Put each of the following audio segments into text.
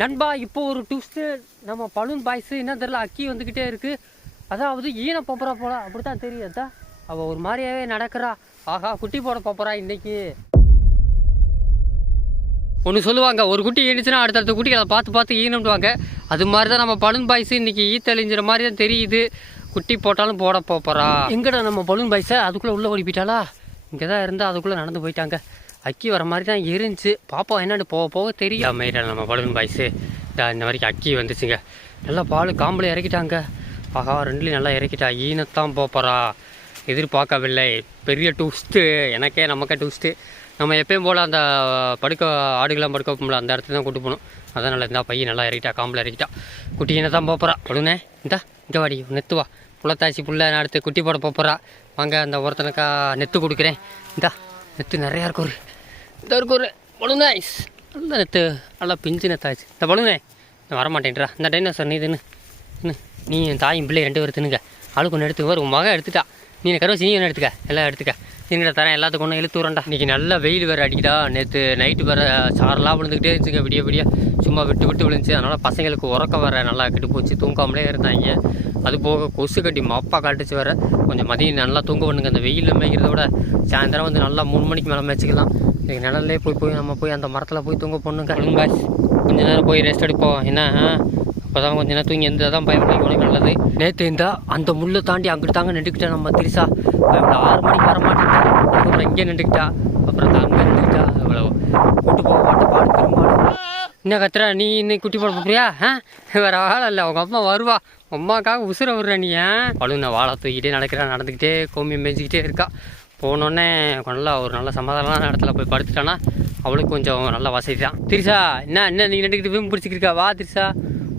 நண்பா இப்போ ஒரு ட்விஸ்ட்டு நம்ம பலூன் பாய்ஸு என்ன தெரில அக்கி வந்துக்கிட்டே இருக்குது அதாவது ஈன பப்பரா போல. அப்படி தான் தெரியும் அவள் ஒரு மாதிரியாவே நடக்கிறா. ஆஹா குட்டி போட பப்பரா இன்னைக்கு. ஒன்று சொல்லுவாங்க ஒரு குட்டி ஈனுச்சுன்னா அடுத்தடுத்த குட்டிகளை பார்த்து பார்த்து ஈனுடுவாங்க அது மாதிரி தான் நம்ம பலூன் பாய்ஸ் இன்னைக்கு ஈ தெளிஞ்சிற மாதிரி தான் தெரியுது. குட்டி போட்டாலும் போட போகிறா எங்கடா நம்ம பலூன் பாய்ஸை அதுக்குள்ளே உள்ளே ஓடி போயிட்டாளா? இங்கே தான் இருந்தால் அதுக்குள்ளே நடந்து போயிட்டாங்க. அக்கி வர மாதிரி தான் இருந்துச்சு. பாப்பா என்னன்னு போக போக தெரியும். மாரிடா நம்ம பலூன் பாய்ஸு இந்த வரைக்கும் அக்கி வந்துச்சுங்க. நல்லா பால் காம்பில் இறக்கிட்டாங்க. ஆஹா ரெண்டுலையும் நல்லா இறக்கிட்டா. ஈனத்தான் போகிறா எதிர்பார்க்கவில்லை. பெரிய டூஸ்ட்டு எனக்கே நமக்கே டூஸ்ட்டு நம்ம எப்பயும் போல் அந்த படுக்க ஆடுகளாம் படுக்க வைப்போம்ல அந்த இடத்துல தான் கூட்டு போகணும். அதனால் இந்த பையன் நல்லா இறக்கிட்டா காம்பில் இறக்கிட்டா. குட்டி என்ன தான் போகிறா படுனே இந்தா இந்த வாடி நெத்துவா புள்ளத்தாச்சி புள்ள நான் அடுத்து குட்டி போட போகிறா வாங்க அந்த ஒருத்தனுக்கா நெத்து கொடுக்குறேன். இந்தா நெத்து நிறையா இருக்கும் ஒரு இந்த பலூன் ஐஸ் நெத்து நல்லா பிஞ்சு நெத்தாச்சு இந்த பலூனே நான் வரமாட்டேன்றா இந்த டைனோசர் நீ தின்னு நீ என் தாயும் பிள்ளை ரெண்டு பேரும் தின்னுங்க ஆளுக்கு ஒன்று எடுத்துக்க உன் மகன் எடுத்துட்டா நீ கருவா நீ ஒன்று எடுத்துக்க? எல்லாம் எடுத்துக்க. தின்னுட தரேன் எல்லாத்துக்கும் ஒன்றும் இழுத்து இன்றைக்கி நல்லா வெயில் வேறு அடிக்குதா. நேற்று நைட்டு வேறு சாரெல்லாம் விழுந்துக்கிட்டே இருந்துச்சுங்க விடிய விடிய. சும்மா விட்டு விட்டு விழுந்துச்சு. அதனால் பசங்களுக்கு உறக்க வர நல்லா கெட்டு போச்சு. தூங்காமலே இருந்தாங்க. அது போக கொசு கட்டி மப்பா காட்டுச்சு வேறு. கொஞ்சம் மதியம் நல்லா தூங்க பண்ணுங்க அந்த வெயிலில் மேய்க்கிறத விட சாயந்தரம் வந்து நல்லா மூணு மணிக்கு மேலே மேய்ச்சிக்கலாம். இன்றைக்கி நிழல்லே போய் போய் நம்ம போய் அந்த மரத்தில் போய் தூங்க போடணுங்க கொஞ்சம் கொஞ்ச நேரம் போய் ரெஸ்ட் எடுப்போம். என்ன அப்போ தான் கொஞ்ச நேரம் தூங்கி எந்த தான் பயப்படி உனக்கு நல்லது. நேற்று இருந்தால் அந்த முள்ளை தாண்டி அங்கிட்டு தாங்க நின்றுக்கிட்டா நம்ம திரிசா. பயப்பட ஆறு மணிக்கு வர மாட்டேன் அதுக்கப்புறம் இங்கே நின்றுக்கிட்டா. அப்புறம் தான் அங்கே நின்றுக்கிட்டா. அவ்வளோ கூட்டு போக பாட்டு பாடு பெரும்பாடு என்ன கத்துறா? நீ இன்னைக்கு குட்டி போட போறியா? ஆ? வேற ஆள் இல்லை. அவங்க அம்மா வருவா. அம்மாக்காக உசுர விடுற நீ ஏன் நான் வாழை தூக்கிட்டே நடக்கிறா நடந்துக்கிட்டே கோமி மேய்ஞ்சிக்கிட்டே இருக்கா. போனோடனே நல்லா ஒரு நல்ல சமாதானமான இடத்துல போய் படுத்துட்டானா. அவளுக்கு கொஞ்சம் நல்ல வசதி தான். திரிசா என்ன என்ன நீ நட்டுக்கிட்டு போய் பிடிச்சிக்கிருக்கா வா திரிசா.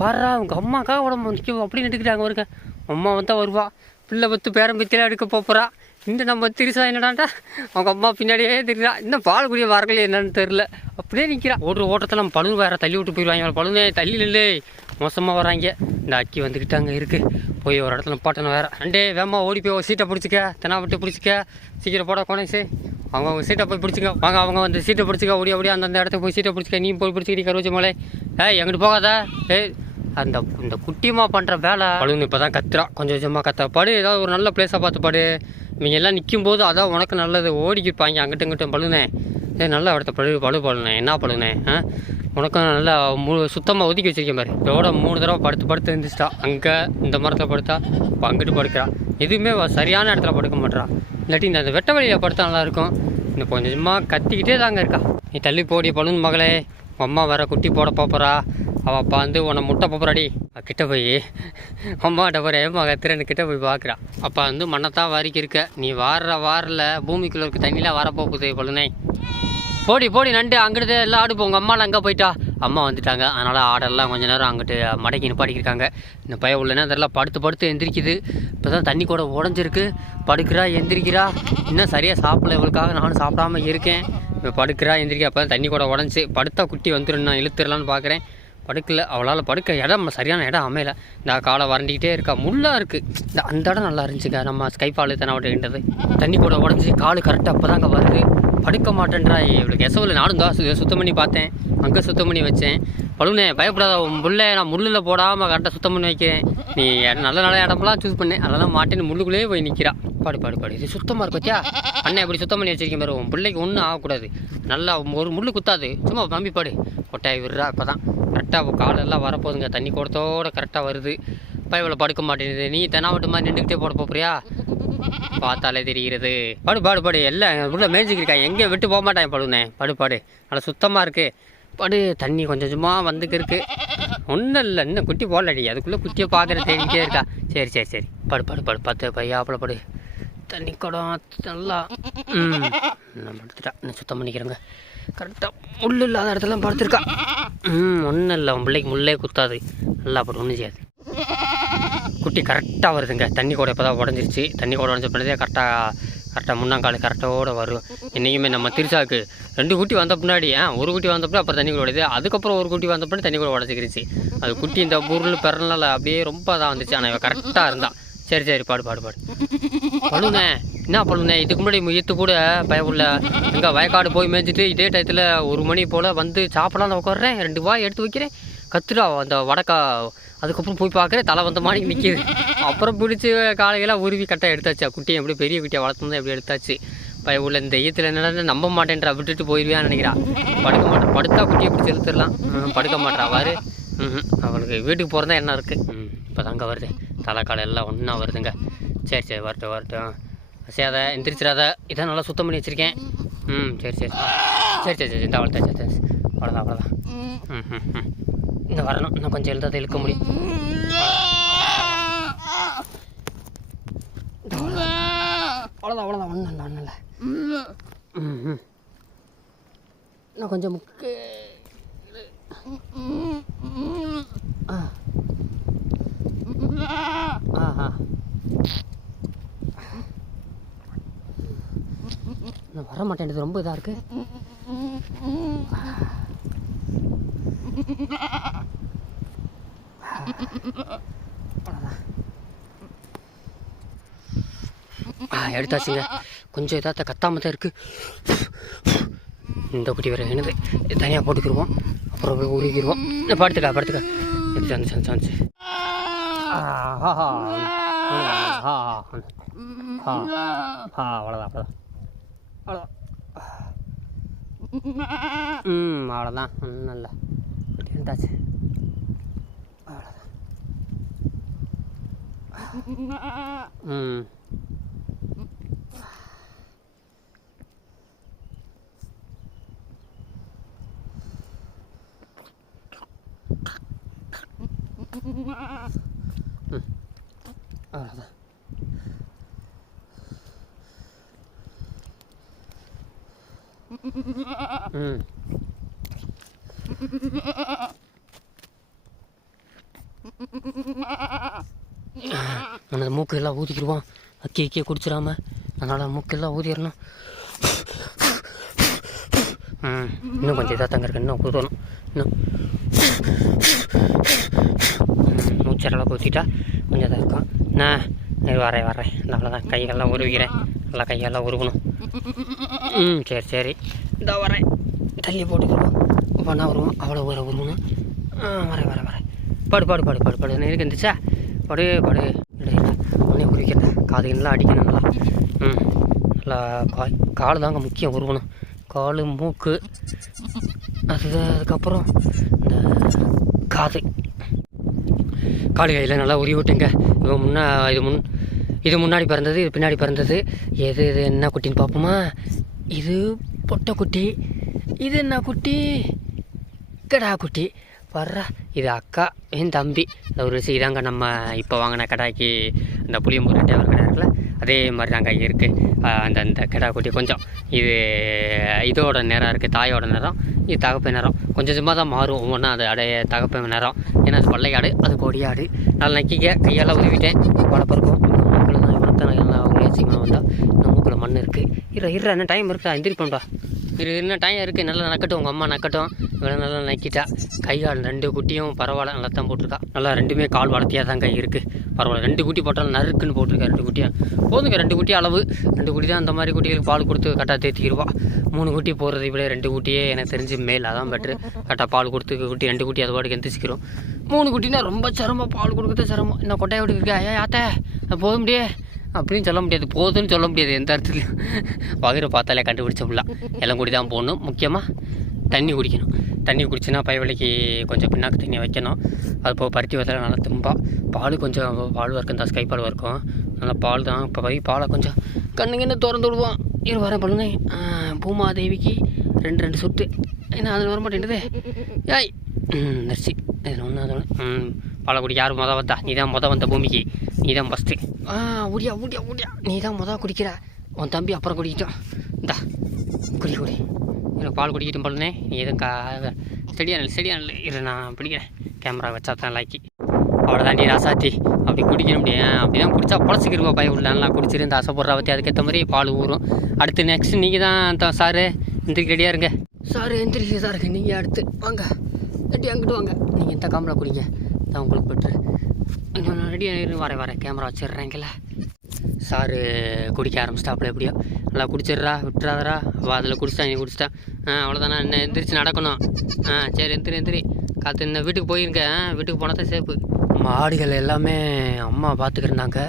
பாரு உங்க அம்மாக்காக உடம்பு நிற்க அப்படி நட்டுக்கிட்டாங்க வருங்க அம்மா வந்தால் வருவா. பிள்ளை பத்து பேரம் பித்திலாம் எடுக்க போகிறா இந்த நம்ம திருசா என்னடாண்டா அவங்க அம்மா பின்னாடியே தெரியுறா இன்னும் பால் குடிய வரக்கலையே என்னன்னு தெரில அப்படியே நிற்கிறா ஓடுற ஓட்டத்தில் நம்ம பழுவு வேற தள்ளி விட்டு போயிடுவாங்க பழுவே தள்ளி இல்லை மோசமாக வராங்க. இந்த அக்கி வந்துக்கிட்டு அங்கே இருக்குது போய் ஒரு இடத்துல பாட்டணும் வேற. அண்டே வேமா ஓடி போய் சீட்டை பிடிச்சிக்க. தெனா பிடிச்சிக்க. சீக்கிரம் போட கோனேசு அவங்க அவங்க சீட்டை போய் பிடிச்சிக்க. வாங்க அவங்க வந்து சீட்டை பிடிச்சிக்க. ஓடி ஓடி அந்தந்த இடத்துக்கு போய் சீட்டை பிடிச்சிக்க. நீ போய் பிடிச்சிக்கிட்டு கருவச்சி மலை. ஏய் எங்கிட்டு போகாதா? ஏய் அந்த இந்த குட்டிமா பண்ணுற வேலை. பழுன்னு இப்போ தான் கத்துறா. கொஞ்சம் கொஞ்சமாக கத்த படு ஏதாவது ஒரு நல்ல பிளேஸாக பார்த்து படு. இவங்க எல்லாம் நிற்கும் போது அதான் உனக்கு நல்லது. ஓடிக்கிருப்பாங்க. அங்கிட்டும் இங்கிட்டும் பழுனே ஏ நல்ல இடத்த பழு பழு பழுனே என்ன பழுனே ஆ? உனக்கும் நல்லா மு சுத்தமாக ஒதுக்கி வச்சிருக்கேன் பாரு இதோட மூணு தடவை படுத்து படுத்து இருந்துச்சிட்டா அங்கே இந்த மரத்தில் படுத்தா இப்போ அங்கிட்டு படுக்கிறா. எதுவுமே சரியான இடத்துல படுக்க மாட்டேறா இல்லாட்டி இந்த அந்த வெட்ட வழியில் படுத்தா நல்லாயிருக்கும் இன்னும் கொஞ்சமாக கத்திக்கிட்டே தாங்க இருக்கா. நீ தள்ளி போடி பழுன் மகளே. உன் அம்மா குட்டி போட பார்ப்பறா அவள் அப்பா வந்து உன்னை முட்டை போப்புறாடி கிட்ட போய் அம்மாட்ட போகிற ஏமா திறன் கிட்ட போய் பார்க்குறா அப்பா வந்து மண்ணத்தான் வாரிக்கு இருக்க. நீ வார வாரில் பூமிக்குள்ள இருக்க தண்ணிலாம் வரப்போகுது பொழுதுனே போடி போடி நண்டு அங்கிட்டு எல்லாம் ஆடு போங்க அம்மாலாம் அங்கே போயிட்டா. அம்மா வந்துட்டாங்க. அதனால் ஆடெல்லாம் கொஞ்ச நேரம் அங்கிட்டு மடக்கி நிப்பாடிக்கிருக்காங்க இந்த பையன் உள்ளனா அதெல்லாம் படுத்து படுத்து எந்திரிக்குது. இப்போ தான் தண்ணி கூட உடஞ்சிருக்கு. படுக்கிறா எந்திரிக்கிறா. இன்னும் சரியாக சாப்பிடல இவளுக்காக. நானும் சாப்பிடாம இருக்கேன். இப்போ படுக்கிறா எந்திரிக்கா அப்போ தான் தண்ணி கூட உடஞ்சி படுத்தா குட்டி வந்துடும் நான் இழுத்துடலான்னு பார்க்குறேன் படுக்கல. அவளால் படுக்க இடம் சரியான இடம் அமையல. இந்த காலை வறண்டிக்கிட்டே இருக்கா. முள்ளாக இருக்குது இந்த அந்த இடம் நல்லா இருந்துச்சுங்க நம்ம ஸ்கைஃபாலு தெனாவட்டுகின்றது தண்ணி கூட உடஞ்சி காலு கரெக்டாக அப்போ தாங்க வருது. படுக்க மாட்டேன்றா. இவளுக்கு எசவில் நானும் தான் சுத்தம் பண்ணி பார்த்தேன். அங்கே சுத்தம் பண்ணி வச்சேன். பழுனே பயப்படாத உன் முள்ளை நான் முள்ளில் போடாமல் கரெக்டாக சுத்தம் பண்ணி வைக்கிறேன். நீ நல்ல நல்ல இடம்லாம் சூஸ் பண்ணேன் அதெல்லாம் மாட்டேன்னு முள்ளுக்குள்ளேயே போய் நிற்கிறா பாடு பாடு பாடு. இது சுத்தமாக இருக்கும் பத்தியா? அண்ணன் இப்படி சுத்தம் பண்ணி வச்சிருக்கேன் பாரு. உன் பிள்ளைக்கு ஒன்றும் ஆகக்கூடாது. நல்லா ஒரு முள்ளு குத்தாது. சும்மா நம்பி பாடு. கொட்டாய் விடுறா. இப்போ தான் கரெக்டாக காலெல்லாம் வரப்போகுதுங்க. தண்ணி கூடத்தோட கரெக்டாக வருது. பயவில் படுக்க மாட்டேங்குது. நீ தெனாவட்டு மாதிரி நின்றுக்கிட்டே போட போறியா? பார்த்தாலே தெரிகிறது. பாடு பாடு பாடு. எல்லாம் உள்ள மேய்ச்சிக்கிருக்கா எங்கே விட்டு போக மாட்டேன் படுனே. படு பாடு. நல்லா சுத்தமாக இருக்குது படு. தண்ணி கொஞ்சம் கொஞ்சமாக வந்துக்கு இருக்கு. ஒன்றும் இல்லை. இன்னும் குட்டி போடலடி. அதுக்குள்ளே குட்டியை பார்க்குற தேடிக்கிட்டே இருக்கா. சரி சரி சரி. படு படு படு. பத்து பையாப்பில் படு. தண்ணி குடம் நல்லா. ம். நான் படுத்துட்டா. இன்னும் சுத்தம் பண்ணிக்கிறேங்க. கரெக்டாக முள் இல்லாத இடத்துல படுத்துருக்கான் ம் ஒன்றும் இல்லை உன் பிள்ளைக்கு முள்ளே குத்தாது. நல்லா அப்படி ஒன்றும் செய்யாது. குட்டி கரெக்டாக வருதுங்க. தண்ணி கூட இப்போ தான் உடஞ்சிருச்சு. தண்ணி கூட உடஞ்ச பின்னாடியே கரெக்டாக கரெக்டாக முன்னாங்கால் கரெக்டோட வரும். என்றைக்குமே நம்ம திருசாக்கு ரெண்டு குட்டி வந்த பின்னாடி ஆ ஒரு குட்டி வந்த அப்புறம் தண்ணி கூட உடையுது. அதுக்கப்புறம் ஒரு குட்டி வந்த பின்னாடி தண்ணி கூட உடச்சிக்கிருச்சு அது குட்டி இந்த பொருள் பிறனால அப்படியே ரொம்ப இதாக வந்துச்சு. ஆனால் இவன் கரெக்டாக இருந்தான் சரி சரி பாடு பாடு பாடு. பண்ணுங்க. என்ன பழுனே இதுக்கு முன்னாடி முயத்து கூட பயமுள்ள எங்கே வயக்காடு போய் மேய்ஞ்சிட்டு இதே டயத்தில் ஒரு மணி போல் வந்து சாப்பிடலாம் உட்காடுறேன் ரெண்டு வாய் எடுத்து வைக்கிறேன். கத்துடா அந்த வடக்கா அதுக்கப்புறம் போய் பார்க்குறேன். தலை வந்த மாதிரி நிற்கிது அப்புறம் பிடிச்சி காலையெல்லாம் உருவி கரெக்டாக எடுத்தாச்சு. குட்டியை எப்படி பெரிய குட்டியை வளர்த்துனது எப்படி எடுத்தாச்சு. பய உள்ள இந்த ஈயத்தில் என்னடா நம்ப மாட்டேன்றா. விட்டுட்டு போயிடுவான்னு நினைக்கிறான் படுக்க மாட்டேன் படுத்தா குட்டியை பிடிச்சி செலுத்திடலாம் படுக்க மாட்டா. வாரு. ம் அவனுக்கு வீட்டுக்கு போகிறதா என்ன இருக்குது ம் இப்போ தாங்க வருது. தலை காலை எல்லாம் ஒன்றா வருதுங்க. சரி சரி. வரட்டும் வரட்டும். அசையாத எந்திரிச்சிடாத இதான் நல்லா சுத்தம் பண்ணி வச்சுருக்கேன். ம் சரி சரி. சரி சரி சரி இந்த அவ்வளோ சரி சரி அவ்வளோதான் அவ்வளோதான் ம் ம் ம். இன்னும் வரணும். இன்னும் கொஞ்சம் எழுதாத இழுக்க முடியும். அவ்வளோதான் அவ்வளோதான் ஒன்றும் இல்லை ஒன்றும் இல்லை. ம் ம். இன்னும் கொஞ்சம் முக்கு ஆ ஆ. நான் வர மாட்டேன் ரொம்ப இதாக இருக்கு. எடுத்தாச்சுங்க. கொஞ்சம் இதாக கத்தாம தான் இருக்கு. இந்த குட்டி வேறு என்னது? தனியாக போட்டுக்கிடுவோம் அப்புறம் போய் உருகிடுவோம் படுத்துக்கா படுத்துக்கா. எடுத்து வந்து சான்ஸ் சான்ஸ் அவ்வளோதான் அவ்வளோதான் அவ்வளோதான் ம் அவ்வளோதான் ஒன்றும் இல்லை. குட்டி அவ்வளோதான் ம். அவ்வளோதான் நம்ம அந்த மூக்கு எல்லாம் ஊதிக்கிடுவான் அக்கி அக்கியை குடிச்சிடாம. அதனால் மூக்கெல்லாம் ஊதிடணும். இன்னும் கொஞ்சம் இதாக தங்க இருக்கு. இன்னும் ஊதணும் இன்னும். மூச்சரெல்லாம் ஊற்றிட்டா கொஞ்சம் இதாக இருக்கும். நான் வரேன் வரேன். இந்த அவ்வளோதான் கைகள்லாம் உருவிக்கிறேன். நல்லா கையெல்லாம் உருவணும். ம் சரி சரி. இந்த வரேன். தள்ளி போட்டுக்கிறோம் பண்ணா வருவோம். அவ்வளோ உருவணும் ஆ வரேன் வரேன் வரேன். பாடு பாடு பாடு பாடு பாடு. எனக்கு இருந்துச்சா படு படு. உடனே உருவிக்கிறேன் காதுகள்லாம் அடிக்கணும் நல்லா. ம் நல்லா காய் கால் தாங்க முக்கியம் உருவணும். கால் மூக்கு. அது அதுக்கப்புறம் இந்த காது. காலு கையில் நல்லா உருவி விட்டுங்க. இது முன்னா இது முன் இது முன்னாடி பிறந்தது இது பின்னாடி பிறந்தது. எது இது என்ன குட்டின்னு பார்ப்போமா? இது பொட்டை குட்டி. இது என்ன குட்டி? கடா குட்டி. வர்றா இது அக்கா என் தம்பி. இந்த ஒரு இதாங்க நம்ம இப்போ வாங்கின கடாய்க்கு இந்த புளியம்பூர் டேவர் கடை இருக்குல்ல? அதே மாதிரி தாங்க இருக்குது அந்த அந்த கடா குட்டி கொஞ்சம். இது இதோட நேரம் இருக்குது தாயோட நேரம் இது தகப்பை நேரம் கொஞ்சம் கொஞ்சமாக தான் மாறும். ஒவ்வொன்றா அது அடைய தகப்பை நேரம் ஏன்னா அது பள்ளையாடு அது கொடியாடு. நல்லா நக்கிக்க கையால் உதவிட்டேன். வளர்ப்பிருக்கும் நல்லா வந்தால் இந்த மூக்கில் மண் இருக்குது இரு இரு என்ன டைம் இருக்கா எந்திரிப்போம்டா இது இரு டைம் இருக்குது நல்லா நக்கட்டும் உங்கள் அம்மா நக்கட்டும் இவ்வளோ நல்லா நக்கிட்டா. கை கால் ரெண்டு குட்டியும் பரவாயில்ல நல்லா தான் போட்டிருக்கா. நல்லா ரெண்டுமே கால் வளர்த்தியாக தான் கை இருக்குது பரவாயில்ல ரெண்டு குட்டி போட்டாலும் நறுக்குன்னு போட்டிருக்கா ரெண்டு குட்டியும் போதுங்க ரெண்டு குட்டி அளவு. ரெண்டு குட்டி தான் அந்த மாதிரி குட்டிகளுக்கு பால் கொடுத்து கரெக்டாக தேத்திக்கிடுவா மூணு குட்டி போடுறதை விட ரெண்டு குட்டியே எனக்கு தெரிஞ்சு மேல் அதான் பெட்ரு கரெக்டாக பால் கொடுத்து குட்டி ரெண்டு குட்டி அது பாட்டுக்கு எந்திரிச்சிக்கிறோம் மூணு குட்டினா ரொம்ப சிரமம் பால் கொடுக்குறது சிரமம். இன்னும் கொட்டையை விட்டுருக்கா ஏ ஆத்தே போக முடியே அப்படின்னு சொல்ல முடியாது போதுன்னு சொல்ல முடியாது. எந்த இடத்துலையும் வகையை பார்த்தாலே கண்டுபிடிச்சோம்லாம் எல்லாம் குடி தான் போடணும். முக்கியமாக தண்ணி குடிக்கணும். தண்ணி குடிச்சுன்னா பயவலிக்கு கொஞ்சம் பின்னாக்கு தண்ணி வைக்கணும். அது போக பருத்தி வந்தாலும் நல்லா தும்பா. பால் கொஞ்சம் பால் இருக்கும் தான் ஸ்கை பால் இருக்கும் நல்லா பால் தான். இப்போ போய் பாலை கொஞ்சம் கண்ணுங்கன்னு திறந்து விடுவோம்? இரு வரேன் பண்ணுங்க பூமாதேவிக்கு ரெண்டு ரெண்டு சுட்டு. ஏன்னா அதில் வர மாட்டேங்குது ஏய் நர்சி இதில் ஒன்றும் அதோட ம் பாலை குடி யார் மொதல் வந்தா. நீ தான் மொதல் வந்த பூமிக்கு. நீ தான் ஃபஸ்ட்டு ஆ ஓடியா ஓடியா ஓடியா நீ தான் மொதல் குடிக்கிற. உன் தம்பி அப்புறம் குடிக்கிட்டோம். இந்தா குடி குடி. எனக்கு பால் குடிக்கிட்டும் போலனே நீ எதுவும் கா செடியா நெல் செடியா நெல். இரு நான் பிடிக்கிறேன். கேமரா வச்சா தான் லாக்கி அவ்வளோதான் நீ ராசாத்தி. அப்படி குடிக்க முடியும் அப்படி தான் குடிச்சா பொழச்சிக்கிருவா பய உள்ள நல்லா குடிச்சிருந்து ஆசைப்படுறா பற்றி அதுக்கேற்ற மாதிரி பால் ஊறும். அடுத்து நெக்ஸ்ட் நீங்கள் தான் சாரு எந்திரிக்க ரெடியாக இருங்க. சார் எந்திரிக்க சார். நீங்கள் அடுத்து. வாங்க. ரெடி அங்கிட்டு வாங்க. நீங்கள் இந்த கேமரா குடிங்க. தான் உங்களுக்கு பெட்ரு. ரெடி வரேன் வரேன் கேமரா வச்சிடுறேங்கல்ல சாரு குடிக்க ஆரம்பிச்சிட்டாப்புல எப்படியோ. நல்லா குடிச்சிடுறா விட்டுறாதரா அவள் அதில் குடிச்சிட்டா நீ குடிச்சிட்டா. ஆ அவ்வளோதானா என்ன எந்திரிச்சு நடக்கணும். ஆ சரி எந்திரி எந்திரி. காற்று இன்னும் வீட்டுக்கு போயிருக்கேன் வீட்டுக்கு போனால் தான் சேஃபு மாடுகள் எல்லாமே அம்மா பார்த்துக்கிருந்தாங்க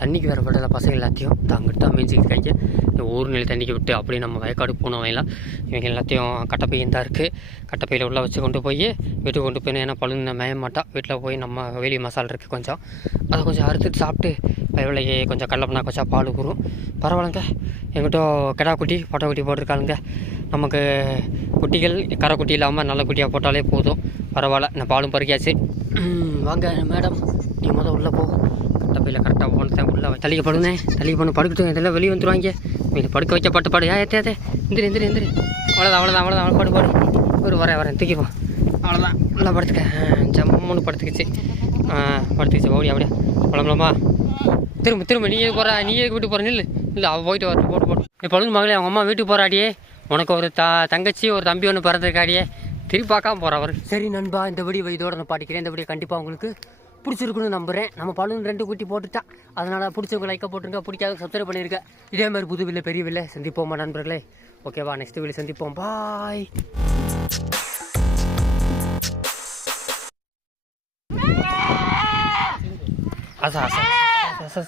தண்ணிக்கு வேறுபடுற பசங்க எல்லாத்தையும். தாங்கிட்டு தான் மீஞ்சிக்கிட்டு இருக்காங்க இந்த ஊர் நிலை தண்ணிக்கு விட்டு அப்படியே நம்ம வயக்காடு போனவையெல்லாம் இவங்க எல்லாத்தையும் கட்டப்பையும் தான் இருக்குது கட்டப்பையில் உள்ளே வச்சு கொண்டு போய் வீட்டுக்கு கொண்டு போய் ஏன்னா பழுந்து மேய மாட்டா வீட்டில் போய் நம்ம வேலி மசாலா இருக்குது கொஞ்சம். அதை கொஞ்சம் அறுத்துட்டு சாப்பிட்டு வயவிலையே கொஞ்சம் கடலை கொஞ்சம் பால் ஊறும். பரவாயில்லைங்க. எங்கிட்ட கிடா குட்டி பொட்டை குட்டி போட்டிருக்காளுங்க. நமக்கு குட்டிகள் கரை குட்டி இல்லாமல் நல்ல குட்டியாக போட்டாலே போதும். பரவாயில்ல. நான் பாலும் பறிக்காச்சு வாங்க மேடம். நீ முதல் உள்ளே போ. கட்டப்பையில் கரெக்டாக போனேன் உள்ளே தள்ளிக்க படுனே தள்ளிக்க பண்ணு படுக்கட்டும் இதெல்லாம் வெளியே வந்துடுவாங்க வெளியே படுக்க வச்ச பட்டு பாடு. ஏன் ஏத்தே எந்திரி எந்திரி எந்திரி. அவ்வளோதான் அவ்வளோதான் அவ்வளோதான் அவ்வளோ பாடு பாடு. ஒரு வரேன் வரேன். தூக்கிப்போம் அவ்வளோதான் நல்லா படுத்துக்க. ஜம்முன்னு படுத்துக்கிச்சு. படுத்துக்கிச்சு. ஓடி அப்படியே குழம்புலமா திரும்ப திரும்ப நீயே போகிற நீயே வீட்டுக்கு போகிற நில்லு. இல்லை அவள் போயிட்டு வரட்டும். போட்டு போட்டு இப்போ பழுது மகளே அவங்க அம்மா வீட்டுக்கு போகிறாடியே உனக்கு ஒரு த தங்கச்சி ஒரு தம்பி ஒன்று பிறந்திருக்காடியே. திருப்பி பார்க்காம போகிற அவர். சரி நண்பா. இந்த வீடியோ இதோட நான் பாட்டிக்கிறேன் இந்த வீடியோ கண்டிப்பாக உங்களுக்கு பிடிச்சிருக்குன்னு நம்புகிறேன் நம்ம பழுன் ரெண்டு குட்டி போட்டுட்டா அதனால் பிடிச்சவங்க லைக்காக போட்டுருங்க பிடிக்காத சப்ஸ்கிரைப் பண்ணியிருக்கேன் இதே மாதிரி புது வில்லை பெரிய வில்லை சந்திப்போமா நண்பர்களே ஓகேவா நெக்ஸ்ட் வில்லை சந்திப்போம் பாய் ஆசா அசா